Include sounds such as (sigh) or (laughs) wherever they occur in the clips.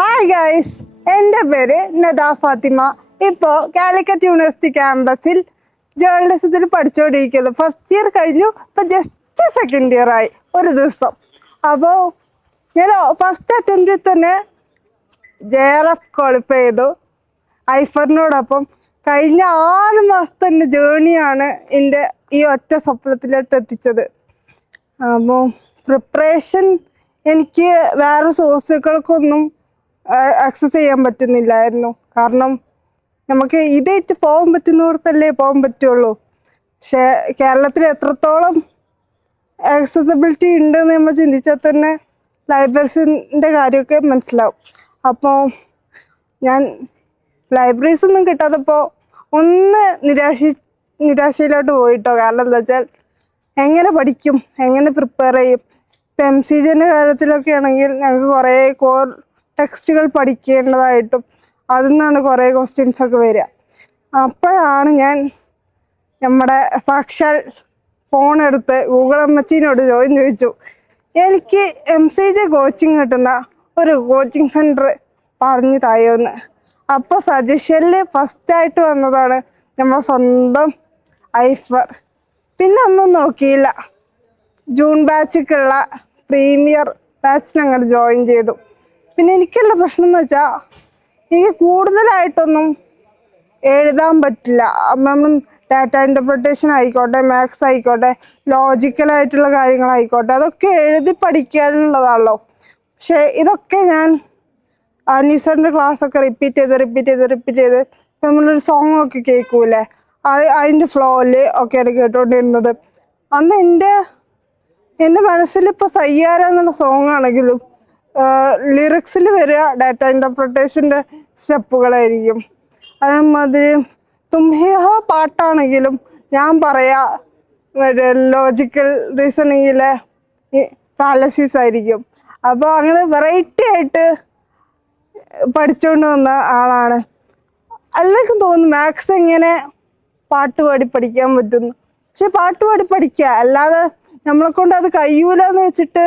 Hi guys എന്റെ പേര് നദ ഫാത്തിമ. ഇപ്പോൾ കാലിക്കറ്റ് യൂണിവേഴ്സിറ്റി ക്യാമ്പസിൽ ജേർണലിസത്തിൽ പഠിച്ചുകൊണ്ടിരിക്കുന്നത് ഫസ്റ്റ് ഇയർ കഴിഞ്ഞു. ഇപ്പം ജസ്റ്റ് സെക്കൻഡ് ഇയർ ആയി. ഒരു ദിവസം. അപ്പോൾ ഞാൻ ഫസ്റ്റ് അറ്റംപ്റ്റിൽ തന്നെ ജെ ആർ എഫ് ക്വാളിഫൈ ചെയ്തു. ഐഫറിനോടൊപ്പം കഴിഞ്ഞ ആറ് മാസത്തെ ജേണിയാണ് എന്റെ ഈ ഒറ്റ സ്വപ്നത്തിലോട്ട് എത്തിച്ചത്. അപ്പോൾ പ്രിപ്പറേഷൻ എനിക്ക് വേറെ സോഴ്സുകൾക്കൊന്നും ആക്സസ് ചെയ്യാൻ പറ്റുന്നില്ലായിരുന്നു. കാരണം നമുക്ക് ഇതായിട്ട് പോകാൻ പറ്റുന്നവർക്കല്ലേ പോകാൻ പറ്റുള്ളൂ. പക്ഷേ കേരളത്തിൽ എത്രത്തോളം ആക്സസിബിലിറ്റി ഉണ്ടെന്ന് നമ്മൾ ചിന്തിച്ചാൽ തന്നെ ലൈബ്രറീസിന്റെ കാര്യമൊക്കെ മനസ്സിലാവും. അപ്പോൾ ഞാൻ ലൈബ്രറീസ് ഒന്നും കിട്ടാത്തപ്പോൾ ഒന്ന് നിരാശ നിരാശയിലോട്ട് പോയിട്ടോ? കാരണം എന്താ വെച്ചാൽ എങ്ങനെ പഠിക്കും? എങ്ങനെ പ്രിപ്പയർ ചെയ്യും? ഇപ്പം എം സി ജിന്റെ കാര്യത്തിലൊക്കെ ആണെങ്കിൽ ഞങ്ങൾക്ക് കുറേ കോർ ടെക്സ്റ്റുകൾ പഠിക്കേണ്ടതായിട്ടും അതിൽ നിന്നാണ് കുറേ ക്വസ്റ്റ്യൻസ് ഒക്കെ വരിക. അപ്പോഴാണ് ഞാൻ നമ്മുടെ സാക്ഷാൽ ഫോൺ എടുത്ത് ഗൂഗിൾ അമ്മച്ചീനോട് ജോയിൻ ചോദിച്ചു. എനിക്ക് എം സി ജെ കോച്ചിങ് കിട്ടുന്ന ഒരു കോച്ചിങ് സെന്റർ പറഞ്ഞു തായോന്ന് അപ്പോൾ സജഷനിൽ ഫസ്റ്റായിട്ട് വന്നതാണ് നമ്മുടെ സ്വന്തം ഐഫർ. പിന്നെ ഒന്നും നോക്കിയില്ല. ജൂൺ ബാച്ചിക്കുള്ള പ്രീമിയർ ബാച്ചിന് അങ്ങോട്ട് ജോയിൻ ചെയ്തു. പിന്നെ എനിക്കുള്ള പ്രശ്നം എന്ന് വെച്ചാൽ എനിക്ക് കൂടുതലായിട്ടൊന്നും എഴുതാൻ പറ്റില്ല. നമ്മൾ ഡാറ്റ ഇന്റർപ്രിട്ടേഷൻ ആയിക്കോട്ടെ മാത്സ് ആയിക്കോട്ടെ ലോജിക്കലായിട്ടുള്ള കാര്യങ്ങളായിക്കോട്ടെ അതൊക്കെ എഴുതി പഠിക്കാനുള്ളതാണല്ലോ. പക്ഷേ ഇതൊക്കെ ഞാൻ അനീസറിന്റെ ക്ലാസ് ഒക്കെ റിപ്പീറ്റ് ചെയ്ത് റിപ്പീറ്റ് ചെയ്ത് റിപ്പീറ്റ് ചെയ്ത് നമ്മളൊരു സോങ് ഒക്കെ കേൾക്കൂലേ അത് അതിന്റെ ഫ്ലോയിൽ ഒക്കെയാണ് കേട്ടോണ്ടിരുന്നത്. അന്ന് എന്റെ എന്റെ മനസ്സിൽ ഇപ്പോൾ സയ്യാര എന്നുള്ള സോങ് ആണെങ്കിലും ലിറിക്സിൽ വരിക ഡാറ്റ ഇന്റർപ്രിട്ടേഷന്റെ സ്റ്റെപ്പുകളായിരിക്കും. അതേമാതിരി തുമ്ഹിഹോ പാട്ടാണെങ്കിലും ഞാൻ പറയാ ലോജിക്കൽ റീസണിങ്ങിലെ പാലസീസ് ആയിരിക്കും. അപ്പോൾ അങ്ങനെ വെറൈറ്റി ആയിട്ട് പഠിച്ചുകൊണ്ട് വന്ന ആളാണ്. എല്ലാവർക്കും തോന്നുന്നു മാത്സ് എങ്ങനെ പാട്ട് പാടി പഠിക്കാൻ പറ്റുന്നു. പക്ഷെ പാട്ട് പാടി പഠിക്കുക അല്ലാതെ നമ്മളെ കൊണ്ട് അത് കഴിയൂലെന്ന് വെച്ചിട്ട്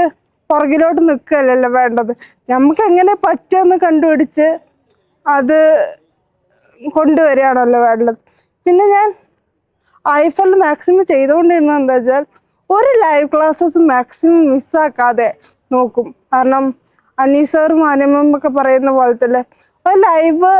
പുറകിലോട്ട് നിൽക്കുകയല്ലല്ലോ വേണ്ടത്. നമുക്ക് എങ്ങനെ പറ്റുമെന്ന് കണ്ടുപിടിച്ച് അത് കൊണ്ടുവരികയാണല്ലോ വേണ്ടത്. പിന്നെ ഞാൻ ഐഫൽ മാക്സിമം ചെയ്തുകൊണ്ടിരുന്നത് എന്താ വെച്ചാൽ ഒരു ലൈവ് ക്ലാസ്സസ് മാക്സിമം മിസ്സാക്കാതെ നോക്കും. കാരണം അനീസറും ഒക്കെ പറയുന്ന പോലെ തന്നെ ഒരു ലൈവ്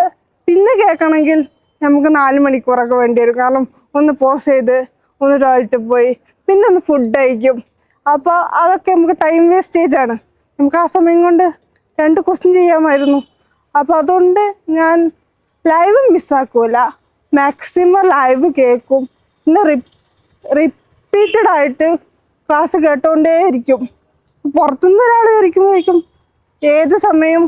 പിന്നെ കേൾക്കണമെങ്കിൽ നമുക്ക് നാല് മണിക്കൂറൊക്കെ വേണ്ടി വരും. കാരണം ഒന്ന് പോസ് ചെയ്ത് ഒന്ന് ടോയ്ലറ്റിൽ പോയി പിന്നെ ഒന്ന് ഫുഡ് കഴിക്കും. അപ്പോൾ അതൊക്കെ നമുക്ക് ടൈം വേസ്റ്റേജ് ആണ്. നമുക്ക് ആ സമയം കൊണ്ട് രണ്ട് ക്വസ്റ്റ്യൻ ചെയ്യാമായിരുന്നു. അപ്പോൾ അതുകൊണ്ട് ഞാൻ ലൈവ് മിസ്സാക്കൂല മാക്സിമം ലൈവ് കേൾക്കും പിന്നെ റിപ്പീറ്റഡ് ആയിട്ട് ക്ലാസ് കേട്ടോണ്ടേ ഇരിക്കും. പുറത്തുനിന്ന് ഒരാൾ ഇരിക്കുമ്പോഴേക്കും ഏത് സമയം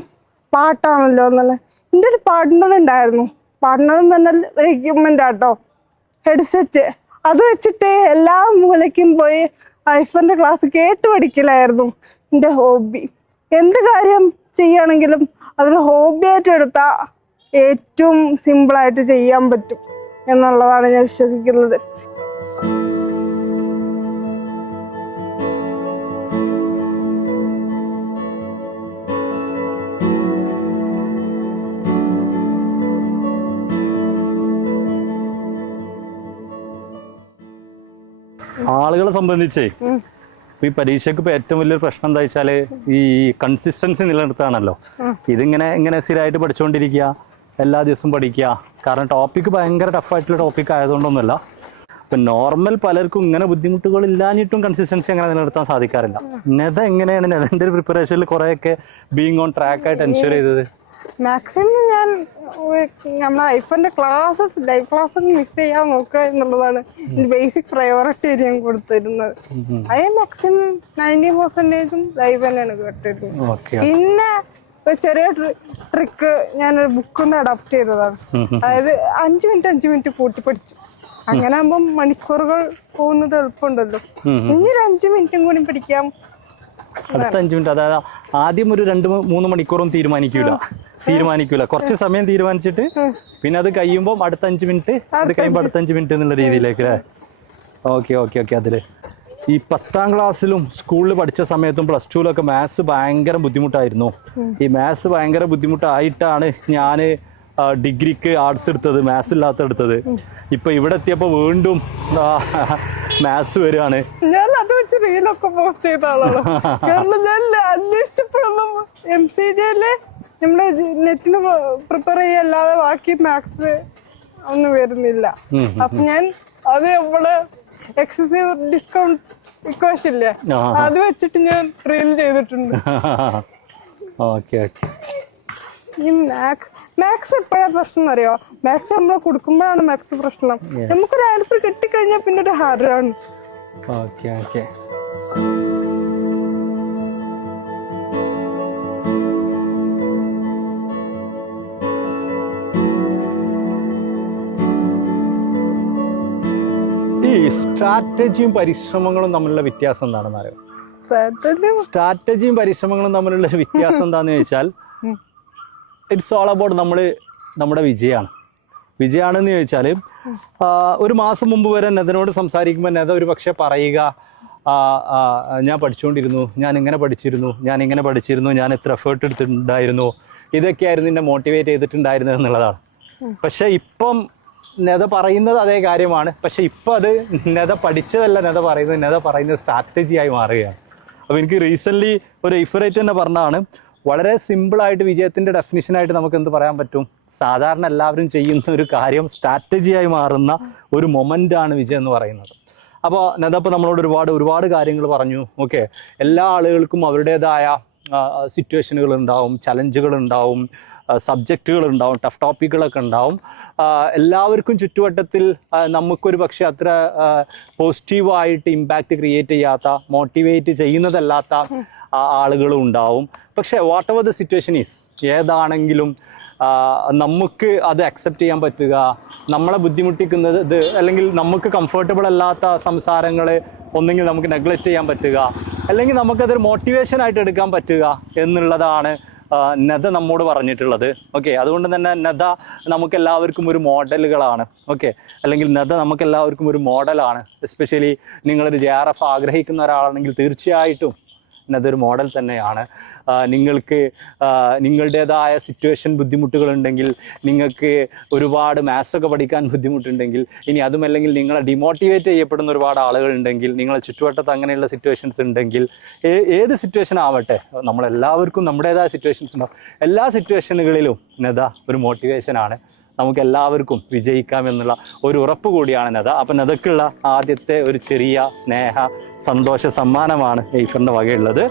പാട്ടാണല്ലോ എന്നുള്ളത്. എന്റെ ഒരു പാർട്ട്ണർ ഉണ്ടായിരുന്നു. പാർട്ട്ണർ തന്നെ ഒരു എക്യുപ്മെന്റ് ആട്ടോ. ഹെഡ്സെറ്റ് അത് വെച്ചിട്ട് എല്ലാ മൂലയ്ക്കും പോയി ഐഫോണിന്റെ ക്ലാസ് കേട്ട് പഠിക്കലായിരുന്നു എന്റെ ഹോബി എന്ത് കാര്യം ചെയ്യുകയാണെങ്കിലും അതൊരു ഹോബിയായിട്ട് എടുത്താൽ ഏറ്റവും സിമ്പിളായിട്ട് ചെയ്യാൻ പറ്റും എന്നുള്ളതാണ് ഞാൻ വിശ്വസിക്കുന്നത്. ആളുകളെ സംബന്ധിച്ചേ ഈ പരീക്ഷയ്ക്ക് ഇപ്പൊ ഏറ്റവും വലിയൊരു പ്രശ്നം എന്താ വെച്ചാൽ ഈ കൺസിസ്റ്റൻസി നിലനിർത്താണല്ലോ. ഇതിങ്ങനെ ഇങ്ങനെ സ്ഥിരമായിട്ട് പഠിച്ചുകൊണ്ടിരിക്കുക എല്ലാ ദിവസവും പഠിക്കുക. കാരണം ടോപ്പിക്ക് ഭയങ്കര ടഫായിട്ടുള്ള ടോപ്പിക് ആയതുകൊണ്ടൊന്നുമല്ല. ഇപ്പൊ നോർമൽ പലർക്കും ഇങ്ങനെ ബുദ്ധിമുട്ടുകൾ ഇല്ലാഞ്ഞിട്ടും കൺസിസ്റ്റൻസി അങ്ങനെ നിലനിർത്താൻ സാധിക്കാറില്ല. നെത എങ്ങനെയാണ്? നെതന്റെ ഒരു പ്രിപ്പറേഷനിൽ കുറെയൊക്കെ ബീങ് ഓൺ ട്രാക്ക് ആയിട്ട് എൻഷുർ ചെയ്തത്? മാക്സിമം ഞാൻ നമ്മളെ ഐഫോന്റെ ക്ലാസ്സസ് ലൈവ് ക്ലാസ്സസ് മിക്സ് ചെയ്യാൻ നോക്കുക എന്നുള്ളതാണ് ബേസിക് പ്രയോറിറ്റി ഞാൻ കൊടുത്തിരുന്നത്. അത് മാക്സിമം നയന്റി പെർസെന്റേജും ലൈവ് തന്നെയാണ് കേട്ടിരുന്നത്. പിന്നെ ഒരു ചെറിയ ട്രിക്ക് ഞാനൊരു ബുക്കൊന്ന് അഡാപ്റ്റ് ചെയ്തതാണ്. അതായത് അഞ്ചു മിനിറ്റ് അഞ്ചു മിനിറ്റ് കൂട്ടി പഠിച്ചു. അങ്ങനെ ആകുമ്പോൾ മണിക്കൂറുകൾ പോകുന്നത് എളുപ്പമുണ്ടല്ലോ. ഇനി ഒരു അഞ്ചു മിനിറ്റും കൂടി പഠിക്കാം. അടുത്ത അഞ്ചു മിനിറ്റ് അതായത് ആദ്യം ഒരു രണ്ട് മൂന്ന് മണിക്കൂറും തീരുമാനിക്കൂല. തീരുമാനിക്കൂല. കുറച്ച് സമയം തീരുമാനിച്ചിട്ട് പിന്നെ അത് കഴിയുമ്പോൾ അടുത്ത അഞ്ച് മിനിറ്റ് അത് കഴിയുമ്പോൾ അടുത്ത അഞ്ച് മിനിറ്റ് എന്നുള്ള രീതിയിലേക്ക് അല്ലേ? ഓക്കെ ഓക്കെ ഓക്കെ അതിൽ. ഈ പത്താം ക്ലാസ്സിലും സ്കൂളിൽ പഠിച്ച സമയത്തും പ്ലസ് ടുവിലൊക്കെ മാത്സ് ഭയങ്കര ബുദ്ധിമുട്ടായിരുന്നു. ഈ മാത്സ് ഭയങ്കര ബുദ്ധിമുട്ടായിട്ടാണ് ഞാൻ ഡിഗ്രിക്ക് ആർട്സ് എടുത്തത് മാത്സ് ഇല്ലാത്ത എടുത്തത് ഇപ്പൊ ഇവിടെ എത്തിയപ്പോ വീണ്ടും മാത്സ് വരികയാണ്. ഞാൻ അത് വെച്ച് റീലൊക്കെ പോസ്റ്റ് ചെയ്ത ആളാണ്. കാരണം ഞാൻ അന്വേഷിച്ചപ്പോഴൊന്നും എം സി ജിയിൽ നമ്മൾ നെറ്റിന് പ്രിപ്പയർ ചെയ്യല്ലാതെ ബാക്കി മാത്സ് ഒന്നും വരുന്നില്ല. അപ്പൊ ഞാൻ അത് നമ്മൾ എക്സസീവ് ഡിസ്കൗണ്ട് ഇക്വേഷൻ ഇല്ലേ? അത് വെച്ചിട്ട് ഞാൻ ട്രെയിൻ ചെയ്തിട്ടുണ്ട്. (laughs) ഓക്കെ ഓക്കെ ഈ മാത്സ് മാത്സ് എപ്പോഴാ പ്രശ്നം അറിയോ? മാത്സ് നമ്മൾ കൊടുക്കുമ്പോഴാണ് മാത്സ് പ്രശ്നം. നമുക്കൊരു ആൻസർ കിട്ടിക്കഴിഞ്ഞാൽ പിന്നെ ഒരു ഹാരാണ് ഓക്കെ ഓക്കെ സ്ട്രാറ്റജിയും പരിശ്രമങ്ങളും തമ്മിലുള്ള വ്യത്യാസം എന്താണെന്ന് അറിയാം? സ്ട്രാറ്റജിയും പരിശ്രമങ്ങളും തമ്മിലുള്ള വ്യത്യാസം എന്താണെന്ന് ചോദിച്ചാൽ ഇറ്റ്സ് ഓൾ അബൌട്ട് നമ്മൾ നമ്മുടെ വിജയമാണ് വിജയമാണെന്ന് ചോദിച്ചാൽ ഒരു മാസം മുമ്പ് വരെ നെതനോട് സംസാരിക്കുമ്പോൾ നെത ഒരു പക്ഷേ പറയുക ഞാൻ പഠിച്ചുകൊണ്ടിരുന്നു ഞാൻ ഇങ്ങനെ പഠിച്ചിരുന്നു ഞാൻ ഇങ്ങനെ പഠിച്ചിരുന്നു ഞാൻ എത്ര എഫേർട്ട് എടുത്തിട്ടുണ്ടായിരുന്നു ഇതൊക്കെയായിരുന്നു എന്നെ മോട്ടിവേറ്റ് ചെയ്തിട്ടുണ്ടായിരുന്നത് എന്നുള്ളതാണ്. പക്ഷേ ഇപ്പം നെത പറയുന്നത് അതേ കാര്യമാണ്. പക്ഷെ ഇപ്പം അത് നെത പഠിച്ചതല്ല നെത പറയുന്നത്. നെത പറയുന്നത് സ്ട്രാറ്റജിയായി മാറുകയാണ്. അപ്പോൾ എനിക്ക് റീസെന്റ്ലി ഒരു ഇഫറേറ്റ് തന്നെ പറഞ്ഞതാണ്. വളരെ സിമ്പിളായിട്ട് വിജയത്തിന്റെ ഡെഫിനിഷനായിട്ട് നമുക്ക് എന്ത് പറയാൻ പറ്റും? സാധാരണ എല്ലാവരും ചെയ്യുന്ന ഒരു കാര്യം സ്ട്രാറ്റജിയായി മാറുന്ന ഒരു മൊമെന്റാണ് വിജയം എന്ന് പറയുന്നത്. അപ്പോൾ നെതപ്പോൾ നമ്മളോട് ഒരുപാട് ഒരുപാട് കാര്യങ്ങൾ പറഞ്ഞു. ഓക്കെ? എല്ലാ ആളുകൾക്കും അവരുടേതായ സിറ്റുവേഷനുകൾ ഉണ്ടാവും ചലഞ്ചുകൾ ഉണ്ടാവും. സബ്ജക്റ്റുകൾ ഉണ്ടാവും ടഫ് ടോപ്പിക്കുകളൊക്കെ ഉണ്ടാവും. എല്ലാവർക്കും ചുറ്റുവട്ടത്തിൽ നമുക്കൊരു പക്ഷേ അത്ര പോസിറ്റീവായിട്ട് ഇമ്പാക്റ്റ് ക്രിയേറ്റ് ചെയ്യാത്ത മോട്ടിവേറ്റ് ചെയ്യുന്നതല്ലാത്ത ആളുകളും ഉണ്ടാവും. പക്ഷേ whatever the situation is ഏതാണെങ്കിലും നമുക്ക് അത് അക്സെപ്റ്റ് ചെയ്യാൻ പറ്റുക നമ്മളെ ബുദ്ധിമുട്ടിക്കുന്നത് ഇത് അല്ലെങ്കിൽ നമുക്ക് കംഫർട്ടബിൾ അല്ലാത്ത സംസാരങ്ങളെ ഒന്നെങ്കിൽ നമുക്ക് നെഗ്ലക്റ്റ് ചെയ്യാൻ പറ്റുക അല്ലെങ്കിൽ നമുക്കതൊരു മോട്ടിവേഷൻ ആയിട്ട് എടുക്കാൻ പറ്റുക എന്നുള്ളതാണ് നദ നമ്മോട് പറഞ്ഞിട്ടുള്ളത്. ഓക്കെ അതുകൊണ്ട് തന്നെ നദ നമുക്ക് എല്ലാവർക്കും ഒരു മോഡലുകളാണ്. ഓക്കെ അല്ലെങ്കിൽ നദ നമുക്ക് എല്ലാവർക്കും ഒരു മോഡലാണ്. എസ്പെഷ്യലി നിങ്ങളൊരു ജെ ആർ എഫ് ആഗ്രഹിക്കുന്ന ഒരാളാണെങ്കിൽ തീർച്ചയായിട്ടും അതൊരു മോഡൽ തന്നെയാണ്. നിങ്ങൾക്ക് നിങ്ങളുടേതായ സിറ്റുവേഷൻ ബുദ്ധിമുട്ടുകളുണ്ടെങ്കിൽ നിങ്ങൾക്ക് ഒരുപാട് മാത്സൊക്കെ പഠിക്കാൻ ബുദ്ധിമുട്ടുണ്ടെങ്കിൽ ഇനി അതുമല്ലെങ്കിൽ നിങ്ങളെ ഡിമോട്ടിവേറ്റ് ചെയ്യപ്പെടുന്ന ഒരുപാട് ആളുകളുണ്ടെങ്കിൽ നിങ്ങളെ ചുറ്റുവട്ടത്ത് അങ്ങനെയുള്ള സിറ്റുവേഷൻസ് ഉണ്ടെങ്കിൽ ഏത് സിറ്റുവേഷൻ ആവട്ടെ നമ്മളെല്ലാവർക്കും നമ്മുടേതായ സിറ്റുവേഷൻസ് ഉണ്ടാവും. എല്ലാ സിറ്റുവേഷനുകളിലും നദ ഒരു മോട്ടിവേഷനാണ് നമുക്ക് എല്ലാവർക്കും വിജയിക്കാം എന്നുള്ള ഒരു ഉറപ്പ് കൂടിയാണ് നദ. അപ്പം നദക്കുള്ള ആദ്യത്തെ ഒരു ചെറിയ സ്നേഹ സന്തോഷ സമ്മാനമാണ് ഈഫറിന്റെ വകയുള്ളത്.